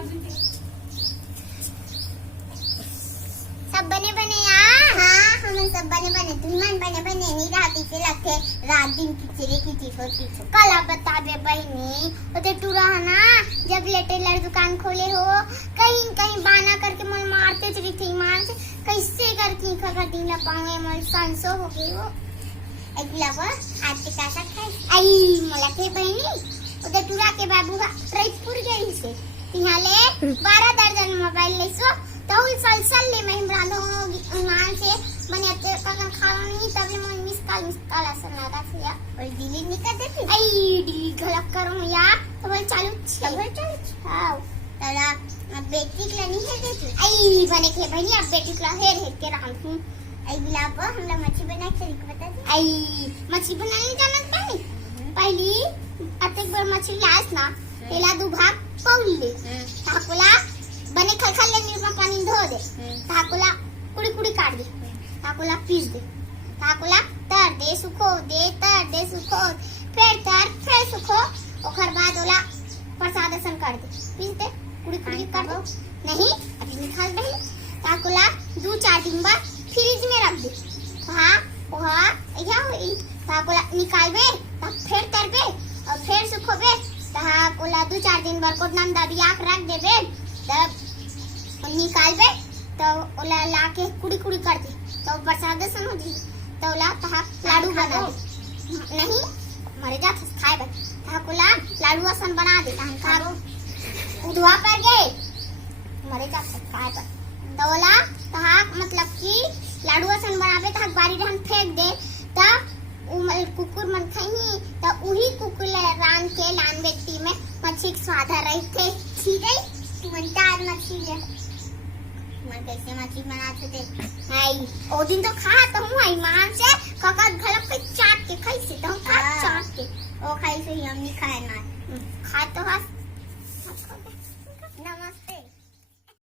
सब बने बने यार। हाँ हम सब बने बने, तुम बने बने नहीं रहती से लगते रात दिन किचरे होती। कल आप बता दे बहनी उधर तू रहा ना जब लेटेलर दुकान खोले हो, कहीं कहीं बाना करके मन मारते चली थी मान से कैसे करके खा दिन ला पाऊंगे मन संसो हो गई हो एक लवा आज के कासा खाई आई मला के बहनी उधर टूरा के बाबू रायपुर गई से तिहाले 12 दर्जन मोबाइल ले सो तो सल ले मैं ब्रांडो मान से बने ते का खाना नहीं तभी मन मिस काल असर लगा से या और डिलीट नहीं कर देती आई डिलीट गलत करूं यार तो बोल चालू हां तारा अब बेटी के नहीं है देती आई बने के भैया अब बेटी के हेर के राम हूं आई बिलाप हम लोग मच्छी बना के बता दे आई मच्छी बनाने जाना पहली अटक बार मछली लास ना पहला दो भाग पौल ले ताकुला बने खलखल ले में पानी धो दे ताकुला कुड़ी कुड़ी काट दे ताकुला पीस दे ताकुला तर दे सुखो फिर सुखो ओकर बाद ओला प्रसाद सन कर दे पीस दे कुड़ी कुड़ी कर दो नहीं अभी निकाल दे ताकुला 2-4 दिन बाद फ्रिज में रख दे वहाँ या होई ताकुला निकाल बे तब फिर तर बे और फिर सुखो बे ताकुला 2-4 दिन बाद को नाम दबिया रख दे बे तब निकाल बे तो ओला लाके कुड़ी कुड़ी कर दे तो प्रसाद सन हो जी तो ओला तहा लाडू बना दे नहीं मरे जा खाए बे ताकुला लाडू सन बना दे हम खाओ उधवा पर गए मरे जा खाए पर तो ओला तहा मतलब कि लाडू सन बनावे तहा बारी रहन फेंक दे ता उमल कुकुर मन खाई तो उही कुकुर रान के लान व्यक्ति में मच्छी स्वाद रही थे ठीक है मंटार मच्छी है मैं कैसे मच्छी बनाते थे आई ओ दिन तो खा तो हूं आई मान से काका घलक के चाट के खाई से तो खा चाट के ओ खाई से हम नहीं खाए ना खा तो हां